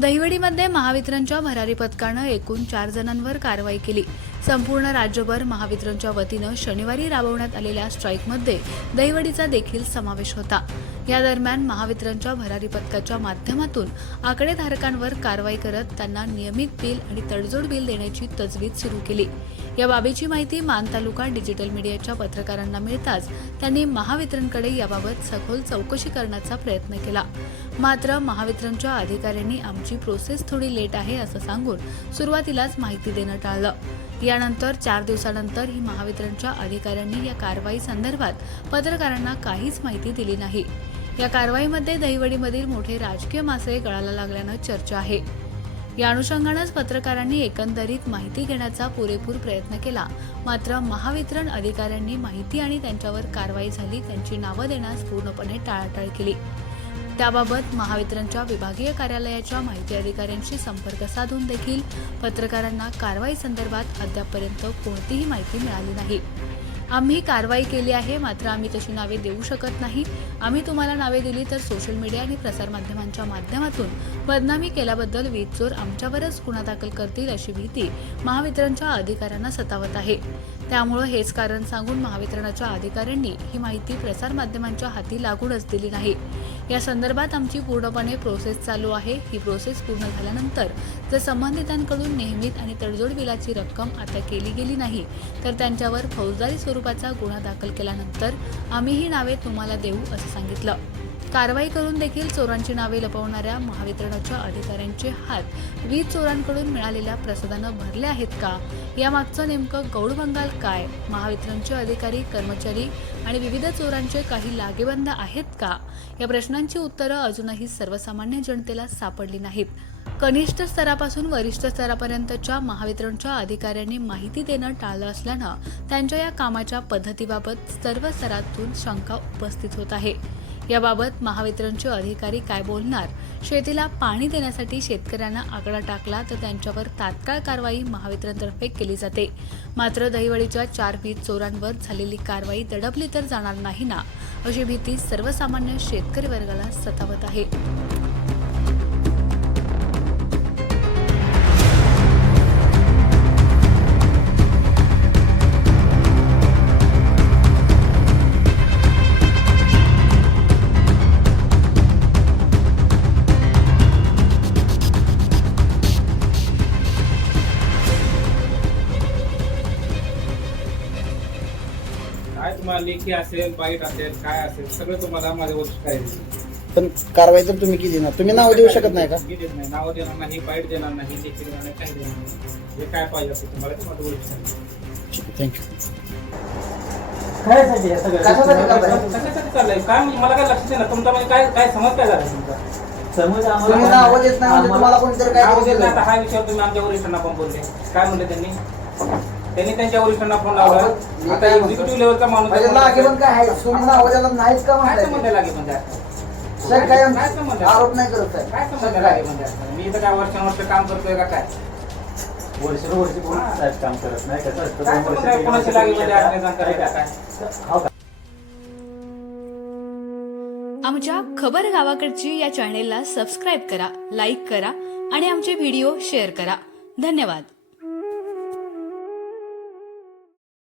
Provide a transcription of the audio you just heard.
दहिवडीमध्ये महावितरणच्या भरारी पथकानं एकूण चार जणांवर कारवाई केली. संपूर्ण राज्यभर महावितरणच्या वतीनं शनिवारी राबवण्यात आलेल्या स्ट्राईकमध्ये दहिवडीचा देखील समावेश होता. या दरम्यान महावितरणच्या भरारी पथकाच्या माध्यमातून आकडेधारकांवर कारवाई करत त्यांना नियमित बिल आणि तडजोड बिल देण्याची तजवीज सुरू केली. या बाबीची माहिती मान तालुका डिजिटल मीडियाच्या पत्रकारांना मिळताच त्यांनी महावितरणकडे याबाबत सखोल चौकशी करण्याचा प्रयत्न केला. मात्र महावितरणच्या अधिकाऱ्यांनी आमची प्रोसेस थोडी लेट आहे असं सांगून सुरुवातीलाच माहिती देणं टाळलं. यानंतर चार दिवसानंतर ही महावितरणच्या अधिकाऱ्यांनी या कारवाई संदर्भात पत्रकारांना काहीच माहिती दिली नाही. या कारवाईमध्ये दहिवडीमधील मोठे राजकीय मासे गळाला लागल्यानं चर्चा आहे. या अनुषंगानंच पत्रकारांनी एकंदरीत माहिती घेण्याचा पुरेपूर प्रयत्न केला. मात्र महावितरण अधिकाऱ्यांनी माहिती आणि त्यांच्यावर कारवाई झाली त्यांची नावं देण्यास पूर्णपणे टाळाटाळ केली. त्याबाबत महावितरणच्या विभागीय कार्यालयाच्या माहिती अधिकाऱ्यांशी संपर्क साधून देखील पत्रकारांना कारवाई संदर्भात अद्यापपर्यंत कोणतीही माहिती मिळाली नाही. आम्ही कारवाई केली आहे मात्र आम्ही तशी नावे देऊ शकत नाही. आम्ही तुम्हाला नावे दिली तर सोशल मीडिया आणि प्रसारमाध्यमांच्या माध्यमातून बदनामी केल्याबद्दल वीज चोर आमच्यावरच गुन्हा दाखल करतील अशी भीती महावितरणच्या अधिकाऱ्यांना सतावत आहे. त्यामुळं हेच कारण सांगून महावितरणाच्या अधिकाऱ्यांनी ही माहिती प्रसारमाध्यमांच्या हाती लागूनच दिली नाही. या संदर्भात आमची पूर्णपणे प्रोसेस चालू आहे. ही प्रोसेस पूर्ण झाल्यानंतर जर संबंधितांकडून नेहमीत आणि तडजोड बिलाची रक्कम आता केली गेली नाही तर त्यांच्यावर फौजदारी स्वरूप स्वरूपाचा गुन्हा दाखल केल्यानंतर आम्ही ही नावे तुम्हाला देऊ असं सांगितलं. कारवाई करून देखील चोरांची नावे लपवणाऱ्या महावितरणाच्या अधिकाऱ्यांचे हात वीज चोरांकडून मिळालेल्या प्रसादानं भरले आहेत का? यामागचं नेमकं गौड बंगाल काय? महावितरणचे अधिकारी कर्मचारी आणि विविध चोरांचे काही लागेबंद आहेत का? या प्रश्नांची उत्तरं अजूनही सर्वसामान्य जनतेला सापडली नाहीत. कनिष्ठ स्तरापासून वरिष्ठ स्तरापर्यंतच्या महावितरणच्या अधिकाऱ्यांनी माहिती देणं टाळलं असल्यानं त्यांच्या या कामाच्या पद्धतीबाबत सर्व स्तरातून शंका उपस्थित होत आहे. याबाबत महावितरणचे अधिकारी काय बोलणार? शेतीला पाणी देण्यासाठी शेतकऱ्यांना आकडा टाकला तर त्यांच्यावर तात्काळ कारवाई महावितरणतर्फे केली जाते. मात्र दहिवडीच्या चार वीज चोरांवर झालेली कारवाई दडपली तर जाणार नाही ना अशी भीती सर्वसामान्य शेतकरी वर्गाला सतावत आहे. लेखी असेल बाईट असेल काय असेल सगळं तुम्हाला माझ्या वस्तू काय पण कारवाई तर तुम्ही केली ना. तुम्ही नाव देऊ शकत नाही का? मी देत नाही. नाव देणार नाही बाईट देणार नाही लेखी देणार नाही काही देणार नाही. जे काय पाहिजे असेल तुम्हाला ते माझं थँक्यू कशासाठी हे सगळं? कशासाठी करताय? कशासाठी चाललंय? काय म्हणजे मला काय लक्षात नाही तुमचा म्हणजे काय काय समज काय झाला तुमचा? समज आम्हाला- तुम्ही नाव देत नाही म्हणजे तुम्हाला कोणतरी काय नाव देत दिलं? नाही आता हा विषय तुम्ही आमच्या वरिष्ठांना पण बोलले. काय म्हणले त्यांनी? त्यांनी त्यांच्या वरिष्ठांना फोन लावला आता काय एक्झिक्युटिव्ह? लेवलचा माणूस म्हणजे काय आहे नाहीच का काय म्हणताय संबंध लागे म्हणजे आता? सर काय काय संबंध आरोप नाही करत आहे. काय संबंध लागे म्हणजे? मी इथं काय वर्षानुवर्ष काम करतोय का काय वर्षानुवर्ष कोण साहेब काम करत नाही कसं असतं काय दोन संबंध वर्ष आहे? तीन कोणाची वर्ष लागे तुम्ही म्हणजे काय हो का? आमच्या खबर गावाकडची या चॅनेलला सबस्क्राईब करा लाईक करा आणि आमचे व्हिडिओ शेअर करा धन्यवाद